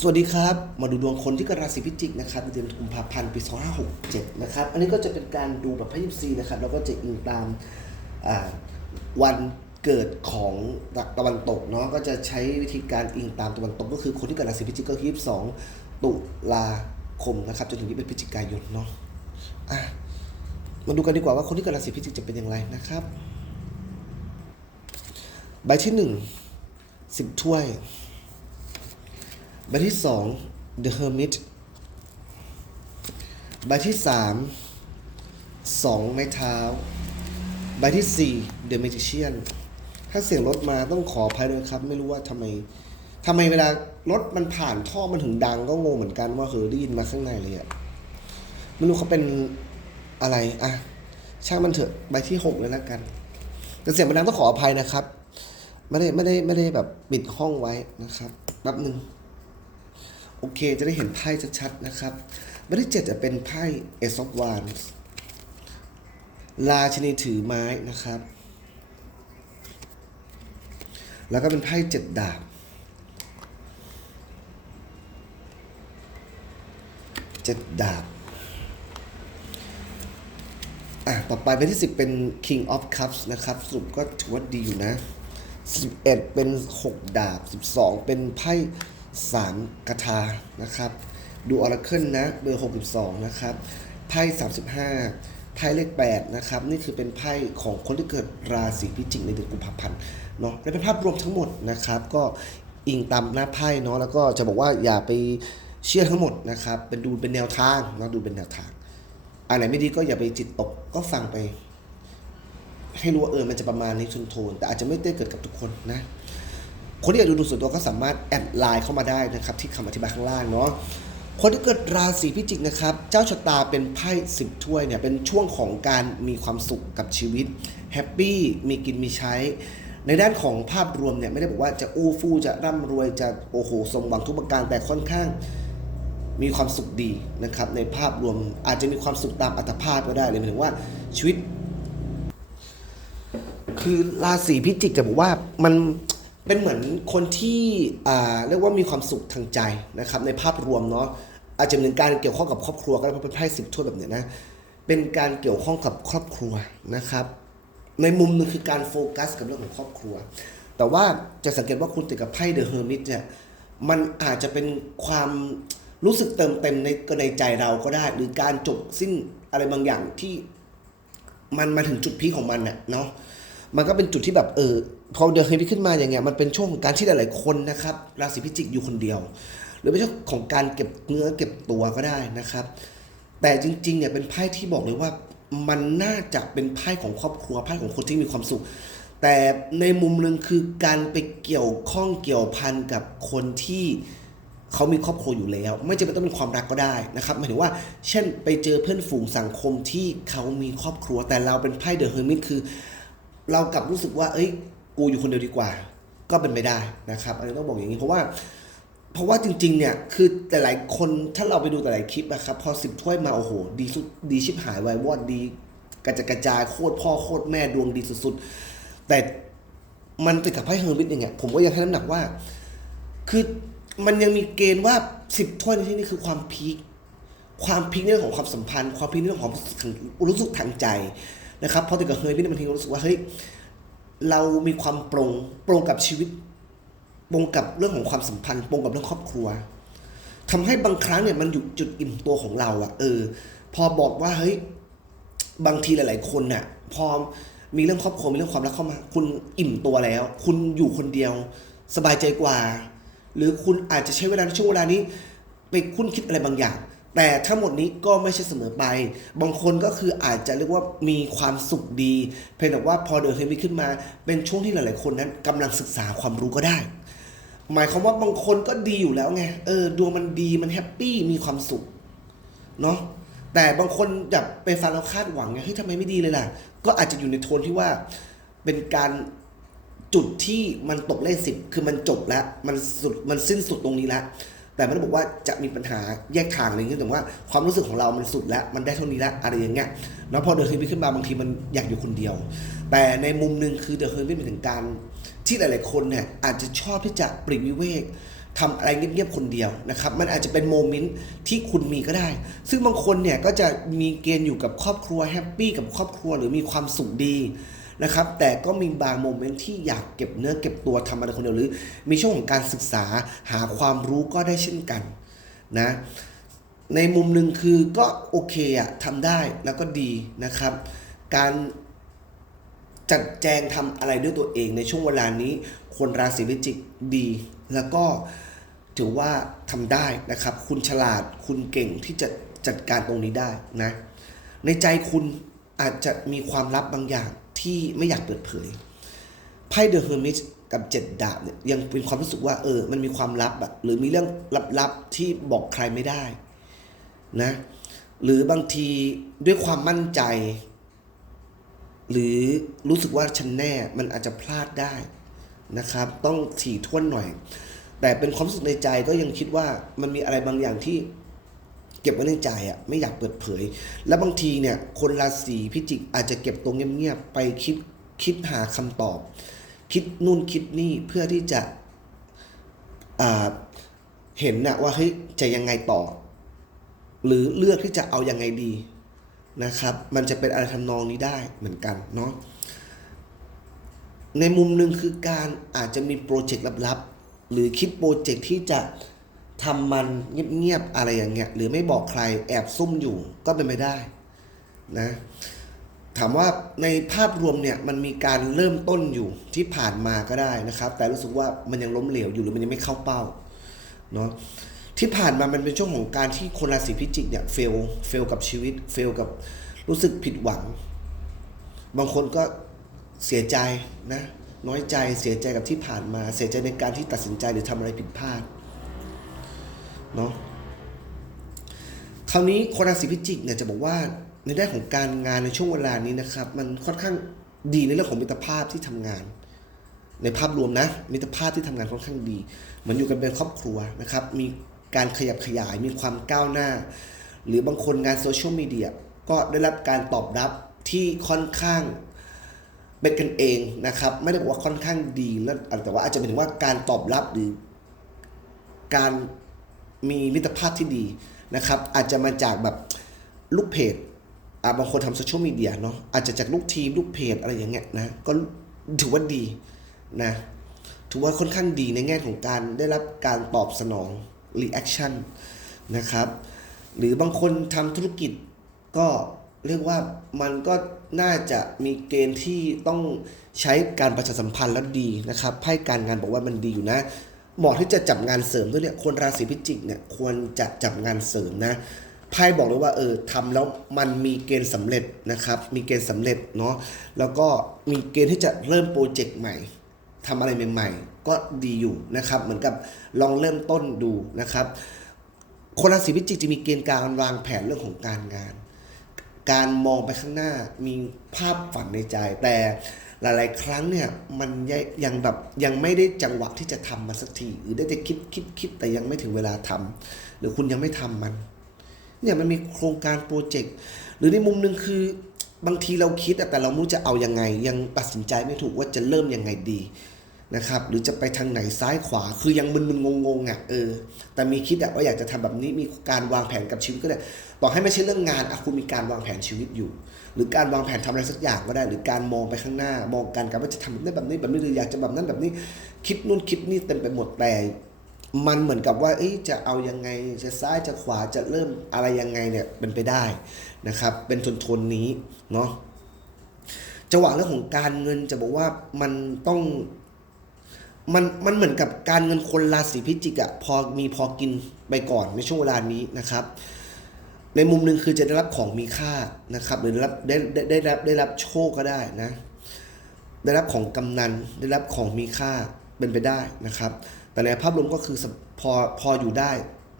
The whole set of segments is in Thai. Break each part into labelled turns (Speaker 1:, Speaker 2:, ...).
Speaker 1: สวัสดีครับ มาดูดวงคนที่กราศีพิจิกนะครับเดือนกุมภาพันธ์ปี 2567 นะครับ อันนี้ก็จะเป็นการดูแบบพยิบซีนะครับ แล้วก็จะอิงตามวันเกิดของตะวันตกเนาะ ก็จะใช้วิธีการอิงตามตะวันตก ก็คือคนที่เกิดราศีพิจิกก็คือ22ตุลาคมนะครับจนถึง21พฤศจิกายนเนาะอะมาดูกันดีกว่าว่าคนที่เกิดราศีพิจิกจะเป็นอย่างไรนะครับ ใบที่หนึ่งสิบถ้วย ใบที่สอง The Hermit ใบที่สามสองไม้เท้า ใบที่สี่ The Magician ถ้าเสียงรถมาต้องขออภัยด้วยครับ ไม่รู้ว่าทำไมทำไมเวลารถมันผ่านท่อมันถึงดังก็งงเหมือนกันว่าเฮอได้ยินมาข้างในเลยอะไม่รู้เขาเป็นอะไรอะช่างมันเถอะใบที่หกเลยแล้วกัน แต่เสียงมันดังต้องขออภัยนะครับ ไม่ได้ไม่ได้ไม่ได้แบบปิดห้องไว้นะครับแป๊บหนึ่ง โอเค จะได้เห็นไพ่ชัดๆนะครับใบที่เจ็ดจะเป็นไพ่ Ace of Wands ราชินีถือไม้นะครับ แล้วก็เป็นไพ่เจ็ดดาบเจ็ดดาบ อะ ต่อไปใบที่สิบเป็น King of Cups นะครับ สรุปก็ถือว่าดีอยู่นะ 11 เป็น 6 ดาบ 12 เป็นไพ่ 3กระทานะครับ ดูออร์เคิลนะเบอร์ 62 นะครับไพ่35ไพ่เลข8นะครับ นี่คือเป็นไพ่ของคนที่เกิดราศีพิจิกในเดือนกุมภาพันธ์เนาะและเป็นภาพรวมทั้งหมดนะครับ ก็อิงตามหน้าไพ่เนาะแล้วก็จะบอกว่าอย่าไปเชื่อทั้งหมดนะครับ เป็นดูเป็นแนวทางเนาะดูเป็นแนวทางอันไหนไม่ดีก็อย่าไปจิตตกก็ฟังไป ให้รู้ว่าเออมันจะประมาณนี้ทุนโทน แต่อาจจะไม่ได้เกิดกับทุกคนนะ คนที่อยากดูดูส่วนตัวก็สามารถแอดไลน์เข้ามาได้นะครับที่คำอธิบายข้างล่างเนาะคนที่เกิดราศีพิจิกนะครับ เจ้าชะตาเป็นไพ่สิบถ้วยเนี่ยเป็นช่วงของการมีความสุขกับชีวิตแฮปปี้มีกินมีใช้ ในด้านของภาพรวมเนี่ยไม่ได้บอกว่าจะอู้ฟู่จะร่ำรวยจะโอ้โหสมหวังทุกประการแต่ค่อนข้างมีความสุขดีนะครับ ในภาพรวมอาจจะมีความสุขตามอัตภาพก็ได้เลยหมายถึงว่าชีวิต คือราศีพิจิกจะบอกว่ามัน เป็นเหมือนคนที่เรียกว่ามีความสุขทางใจนะครับในภาพรวมเนาะอาจจะเป็นการเกี่ยวข้องกับครอบครัวก็ได้เพราะเป็นไพ่สิบถ้วยแบบเนี้ยนะเป็นการเกี่ยวข้องกับครอบครัวนะครับ ในมุมหนึงคือการโฟกัสกับเรื่องของครอบครัว แต่ว่าจะสังเกตว่าคุณติดกับไพ่เดอะเฮอร์มิตเนี่ยมันอาจจะเป็นความรู้สึกเติมเต็มในในใจเราก็ได้ หรือการจบสิ้นอะไรบางอย่างที่มันมาถึงจุดพีของมันเน่ะเนาะมันก็เป็นจุดที่แบบเออ พอเดินเคยขึ้นมาอย่างเงี้ยมันเป็นช่วงของการที่หลายๆคนนะครับราศีพิจิกอยู่คนเดียว หรือเป็นช่วงของการเก็บเนื้อเก็บตัวก็ได้นะครับ แต่จริงๆเนี่ยเป็นไพ่ที่บอกเลยว่ามันน่าจะเป็นไพ่ของครอบครัวไพ่ของคนที่มีความสุข แต่ในมุมหนึ่งคือการไปเกี่ยวข้องเกี่ยวพันกับคนที่เขามีครอบครัวอยู่แล้ว ไม่จำเป็นต้องเป็นความรักก็ได้นะครับหมายถึงว่า เช่นไปเจอเพื่อนฝูงสังคมที่เขามีครอบครัว แต่เราเป็นไพ่เดอะเฮอร์มิตคือ เรากลับรู้สึกว่า เอ้ย กูอยู่คนเดียวดีกว่า ก็เป็นไปได้นะครับอันนี้ต้องบอกอย่างนี้เพราะว่า เพราะว่าจริง ๆ เนี่ย คือแต่หลายคนถ้าเราไปดูแต่หลายคลิปนะครับ พอสิบถ้วยมาโอ้โห ดีสุดดีชิบหายวายวอดดีกระจดกระจายโคตรพ่อโคตรแม่ดวงดีสุดๆ แต่มันติดกับไพ่เฮอร์มิตอย่างเงี้ยผมก็ยังให้น้ำหนักว่า คือมันยังมีเกณฑ์ว่าสิบถ้วยในที่นี่คือความพีคความพีคในเรื่องของความสัมพันธ์ ความพีคในเรื่องของรู้สึกทางใจนะครับพอติดกับเฮยพี่บางทีรู้สึกว่าเฮ้ย เรามีความปรงปรงกับชีวิตปรงกับเรื่องของความสัมพันธ์ปรงกับเรื่องครอบครัวทำให้บางครั้งเนี่ยมันอยู่จุดอิ่มตัวของเราอะเออ พอบอกว่าเฮ้ยบางทีหลาย ๆ คนน่ะ พอมีเรื่องครอบครัวมีเรื่องความรักเข้ามา คุณอิ่มตัวแล้ว คุณอยู่คนเดียว สบายใจกว่า หรือคุณอาจจะใช้เวลาในช่วงเวลานี้ ไปคุ้นคิดอะไรบางอย่าง แต่ทั้งหมดนี้ก็ไม่ใช่เสมอไป บางคนก็คืออาจจะเรียกว่ามีความสุขดี เพียงแต่ว่าพอเดินเฮมิขึ้นมา เป็นช่วงที่หลายๆคนนั้นกำลังศึกษาความรู้ก็ได้ หมายความว่าบางคนก็ดีอยู่แล้วไง เออดวงมันดีมันแฮปปี้มีความสุข เนาะแต่บางคนแบบไปฟังแล้วคาดหวังไงเฮ้ยทำไมไม่ดีเลยล่ะ ก็อาจจะอยู่ในโทนที่ว่าเป็นการจุดที่มันตกเลขสิบคือมันจบแล้ว มันสุดมันสิ้นสุดตรงนี้แล้ว แต่ไม่ได้บอกว่าจะมีปัญหาแยกทางอะไรเงี้ยแต่ว่าความรู้สึกของเรามันสุดแล้ว มันได้เท่านี้แล้วอะไรอย่างเงี้ยแล้วพอเดินขึ้นไปขึ้นมาบางทีมันอยากอยู่คนเดียว แต่ในมุมหนึ่งคือเดินขึ้นไปถึงการที่หลายๆคนเนี่ยอาจจะชอบที่จะปลีกวิเวกทำอะไรเงียบๆคนเดียวนะครับ มันอาจจะเป็นโมเมนต์ที่คุณมีก็ได้ ซึ่งบางคนเนี่ยก็จะมีเกณฑ์อยู่กับครอบครัวแฮปปี้กับครอบครัวหรือมีความสุขดี นะครับแต่ก็มีบางโมเมนต์ที่อยากเก็บเนื้อเก็บตัวทำอะไรคนเดียวหรือ มีช่วงของการศึกษาหาความรู้ก็ได้เช่นกันนะในมุมหนึ่งคือก็โอเคอะทำได้แล้วก็ดีนะครับ การจัดแจงทำอะไรด้วยตัวเองในช่วงเวลานี้ คนราศีพิจิกดี แล้วก็ถือว่าทำได้นะครับ คุณฉลาดคุณเก่งที่จะจัดการตรงนี้ได้นะในใจคุณอาจจะมีความลับบางอย่าง ที่ไม่อยากเปิดเผยไพ่เดอะเฮอร์มิสกับเจ็ดดาบเนี่ยยังเป็นความรู้สึกว่าเออ มันมีความลับอะหรือมีเรื่องลับๆที่บอกใครไม่ได้นะหรือบางทีด้วยความมั่นใจ หรือรู้สึกว่าฉันแน่มันอาจจะพลาดได้นะครับ ต้องถี่ถ้วนหน่อย แต่เป็นความรู้สึกในใจก็ยังคิดว่ามันมีอะไรบางอย่างที่ เก็บไว้ในใจอะไม่อยากเปิดเผย แล้วบางทีเนี่ยคนราศีพิจิกอาจจะเก็บตรงเงียบๆไปคิดคิดหาคำตอบ คิดนู่นคิดนี่เพื่อที่จะอ่าเห็นนะว่าเฮ้ยจะยังไงต่อ หรือเลือกที่จะเอายังไงดีนะครับ มันจะเป็นอะไรทำนองนี้ได้เหมือนกันเนาะในมุมหนึ่งคือการอาจจะมีโปรเจกต์ลับๆ หรือคิดโปรเจกต์ที่จะ ทำมันเงียบๆอะไรอย่างเงี้ยหรือไม่บอกใครแอบซุ่มอยู่ก็เป็นไปได้นะถามว่าในภาพรวมเนี่ยมันมีการเริ่มต้นอยู่ที่ผ่านมาก็ได้นะครับ แต่รู้สึกว่ามันยังล้มเหลวอยู่หรือมันยังไม่เข้าเป้าเนาะที่ผ่านมามันเป็นช่วงของการที่คนราศีพิจิกเนี่ยเฟลเฟลกับชีวิตเฟลกับรู้สึกผิดหวัง บางคนก็เสียใจนะน้อยใจเสียใจกับที่ผ่านมา เสียใจในการที่ตัดสินใจหรือทำอะไรผิดพลาด เนาะคราวนี้คนราศีพิจิกเนี่ยจะบอกว่าในด้านของการงานในช่วงเวลานี้นะครับ มันค่อนข้างดีในเรื่องของมิตรภาพที่ทำงาน ในภาพรวมนะ มิตรภาพที่ทำงานค่อนข้างดีเหมือนอยู่กันเป็นครอบครัวนะครับ มีการขยับขยายมีความก้าวหน้า หรือบางคนงานโซเชียลมีเดียก็ได้รับการตอบรับที่ค่อนข้างเป็นกันเองนะครับ ไม่ได้บอกว่าค่อนข้างดีแล้วแต่ว่าอาจจะเป็นถึงว่าการตอบรับหรือการ มีมิตรภาพที่ดีนะครับ อาจจะมาจากแบบลูกเพจอ่าบางคนทำโซเชียลมีเดียเนาะอาจจะจากลูกทีมลูกเพจอะไรอย่างเงี้ยนะก็ถือว่าดีนะถือว่าค่อนข้างดีในแง่ของการได้รับการตอบสนอง reaction นะครับ หรือบางคนทำธุรกิจก็เรียกว่ามันก็น่าจะมีเกณฑ์ที่ต้องใช้การประชาสัมพันธ์แล้วดีนะครับไพ่การงานบอกว่ามันดีอยู่นะ เหมาะที่จะจับงานเสริมด้วยเนี่ยคนราศีพิจิกเนี่ยควรจะจับงานเสริมนะไพ่บอกเลยว่าเออทำแล้วมันมีเกณฑ์สำเร็จนะครับ มีเกณฑ์สำเร็จเนาะแล้วก็มีเกณฑ์ที่จะเริ่มโปรเจกต์ใหม่ทำอะไรใหม่ ๆ ก็ดีอยู่นะครับ เหมือนกับลองเริ่มต้นดูนะครับ คนราศีพิจิกจะมีเกณฑ์การวางแผนเรื่องของการงาน การมองไปข้างหน้ามีภาพฝันในใจแต่ หลาย ๆ ครั้งเนี่ยมันยังยังแบบยังไม่ได้จังหวะที่จะทำมันสักทีหรือได้แต่คิดคิดคิดแต่ยังไม่ถึงเวลาทำหรือคุณยังไม่ทำมันเนี่ยมันมีโครงการโปรเจกต์หรือในมุมหนึ่งคือบางทีเราคิดแต่เราไม่รู้จะเอายังไง ยังตัดสินใจไม่ถูกว่าจะเริ่มยังไงดีนะครับหรือจะไปทางไหนซ้ายขวาคือยังมึนๆงงๆอะเออแต่มีคิดอะว่าอยากจะทำแบบนี้มีการวางแผนกับชีวิตก็ได้ต่อให้ไม่ใช่เรื่องงานอะคุณมีการวางแผนชีวิตอยู่ หรือการวางแผนทำอะไรสักอย่างก็ได้ หรือการมองไปข้างหน้า มองการการว่าจะทำแบบนี้แบบนี้แบบนี้หรืออยากจะแบบนั้นแบบนี้ คิดนู่นคิดนี่เต็มไปหมดแต่มันเหมือนกับว่าจะเอายังไงจะซ้ายจะขวาจะเริ่มอะไรยังไงเนี่ยเป็นไปได้นะครับ เป็นทนทนนี้เนาะจังหวะเรื่องของการเงินจะบอกว่ามันต้องมันมันเหมือนกับการเงินคนราศีพิจิกอะพอมีพอกินไปก่อนในช่วงเวลานี้นะครับ ในมุมหนึ่งคือจะได้รับของมีค่านะครับ หรือได้รับได้ได้รับได้รับโชคก็ได้นะ ได้รับของกำนันได้รับของมีค่าเป็นไปได้นะครับ แต่ในภาพรวมก็คือพอพออยู่ได้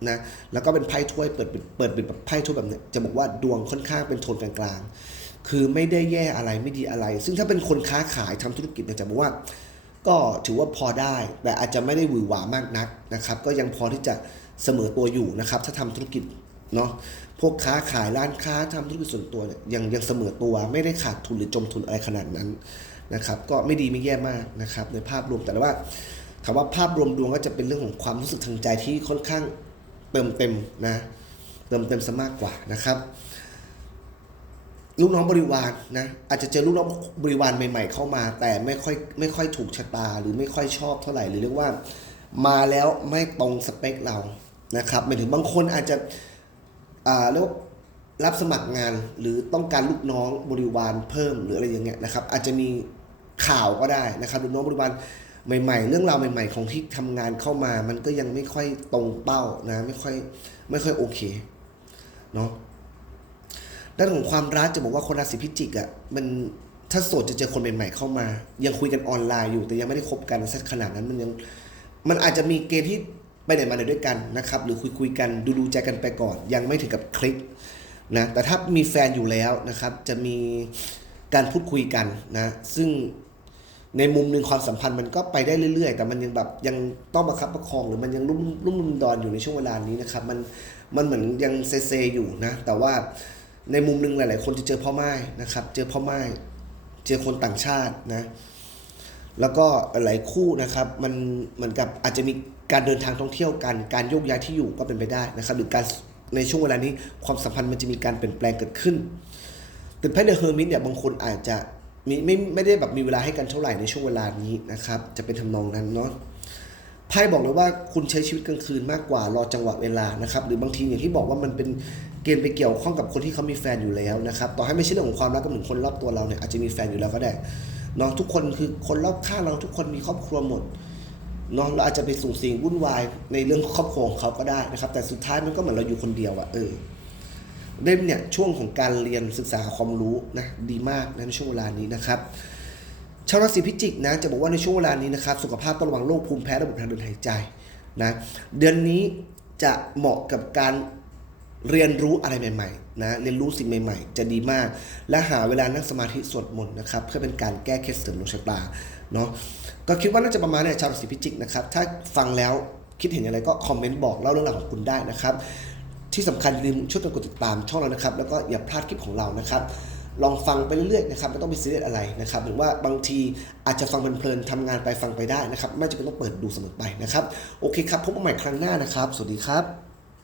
Speaker 1: นะแล้วก็เป็นไพ่ถ้วยเปิดปิดเปิดปิดแบบไพ่ถ้วยแบบเนี้ยจะบอกว่าดวงค่อนข้างเป็นโทนกลางๆ คือไม่ได้แย่อะไรไม่ดีอะไร ซึ่งถ้าเป็นคนค้าขายทำธุรกิจเนี่ยจะบอกว่า ก็ถือว่าพอได้ แต่อาจจะไม่ได้หวือหวามากนักนะครับ ก็ยังพอที่จะเสมอตัวอยู่นะครับ ถ้าทำธุรกิจ เนาะพวกค้าขายร้านค้าทำธุรกิจส่วนตัวเนี่ยยังยังเสมอตัวไม่ได้ขาดทุนหรือจมทุนอะไรขนาดนั้นนะครับ ก็ไม่ดีไม่แย่มากนะครับ ในภาพรวมแต่ว่าถามว่าภาพรวมดวงก็จะเป็นเรื่องของความรู้สึกทางใจที่ค่อนข้างเติมเต็มนะเติมเต็มซะมากกว่านะครับ ลูกน้องบริวารนะอาจจะเจอลูกน้องบริวารใหม่ ๆ เข้ามา แต่ไม่ค่อยไม่ค่อยถูกชะตาหรือไม่ค่อยชอบเท่าไหร่หรือเรียกว่า มาแล้วไม่ตรงสเปคเรานะครับหมายถึงบางคนอาจจะ เรียกว่ารับสมัครงานหรือต้องการลูกน้องบริวารเพิ่มหรืออะไรอย่างเงี้ยนะครับอาจจะมีข่าวก็ได้นะครับลูกน้องบริวารใหม่ ๆ เรื่องราวใหม่ ๆ ของที่ทำงานเข้ามา มันก็ยังไม่ค่อยตรงเป้านะไม่ค่อยไม่ค่อยโอเคเนาะด้านของความรักจะบอกว่าคนราศีพิจิกอะ่ะมันถ้าโสดจะเจอคนใหม่ๆเข้ามา ยังคุยกันออนไลน์อยู่แต่ยังไม่ได้คบกันสักขนาดนั้นมันยังมันอาจจะมีเกณฑ์ที่ ไปไหนมาไหนด้วยกันนะครับ หรือคุยคุยกันดูดูใจกันไปก่อน ยังไม่ถึงกับคลิกนะแต่ถ้ามีแฟนอยู่แล้วนะครับ จะมีการพูดคุยกันนะซึ่งในมุมหนึ่งความสัมพันธ์มันก็ไปได้เรื่อยๆ แต่มันยังแบบยังต้องประคับประคอง หรือมันยังรุ่มรุ่มรุ่มดอนอยู่ในช่วงเวลานี้นะครับมันมันเหมือนยังเซเซอยู่นะแต่ว่าในมุมหนึ่งหลาย ๆ คนจะเจอพ่อไม้นะครับ เจอพ่อไม้เจอคนต่างชาตินะแล้วก็หลายคู่นะครับมันเหมือนกับอาจจะมี การเดินทางท่องเที่ยวกันการโยกย้ายที่อยู่ก็เป็นไปได้นะครับหรือการในช่วงเวลานี้ความสัมพันธ์มันจะมีการเปลี่ยนแปลงเกิดขึ้นแต่ไพ่เดอะเฮอร์มิตเนี่ยบางคนอาจจะมีไม่ไม่ได้แบบมีเวลาให้กันเท่าไหร่ในช่วงเวลานี้นะครับจะเป็นทำนองนั้นเนาะไพ่บอกเลยว่าคุณใช้ชีวิตกลางคืนมากกว่ารอจังหวะเวลานะครับหรือบางทีอย่างที่บอกว่ามันเป็นเกณฑ์ไปเกี่ยวข้องกับคนที่เขามีแฟนอยู่แล้วนะครับต่อให้ไม่ใช่เรื่องของความรักก็เหมือนคนรอบตัวเราเนี่ยอาจจะมีแฟนอยู่แล้วก็ได้เนาะทุกคนคือคนรอบข้างเราทุกคนมีครอบครัวหมด เนาะเราอาจจะไปสูงสิงวุ่นวายในเรื่องครอบครัวของเขาก็ได้นะครับ แต่สุดท้ายมันก็เหมือนเราอยู่คนเดียวอะเออเล่มเนี่ยช่วงของการเรียนศึกษาหาความรู้นะดีมากนะในช่วงเวลานี้นะครับชาวราศีพิจิกนะจะบอกว่าในช่วงเวลานี้นะครับสุขภาพต้องระวังโรคภูมิแพ้ระบบทางเดินหายใจนะเดือนนี้จะเหมาะกับการ เรียนรู้อะไรใหม่ๆนะเรียนรู้สิ่งใหม่ ๆ จะดีมาก และหาเวลานั่งสมาธิสวดมนต์นะครับเพื่อเป็นการแก้เคล็ดเสริมดวงชะตาเนาะก็คิดว่าน่าจะประมาณนี่ยชาวราศีพิจิกนะครับถ้าฟังแล้วคิดเห็นอะไรก็คอมเมนต์บอกเล่าเรื่องราวของคุณได้นะครับที่สำคัญลืมช่วยกันกดติดตามช่องเรานะครับ แล้วก็อย่าพลาดคลิปของเรานะครับลองฟังไปเรื่อยๆนะครับไม่ต้องไปซีเรียสอะไรนะครับหรือว่าบางทีอาจจะฟังเพลินๆทำงานไปฟังไปได้นะครับ ไม่จำเป็นต้องเปิดดูเสมอไปนะครับ โอเคครับ พบกันใหม่ครั้งหน้านะครับ สวัสดีครับ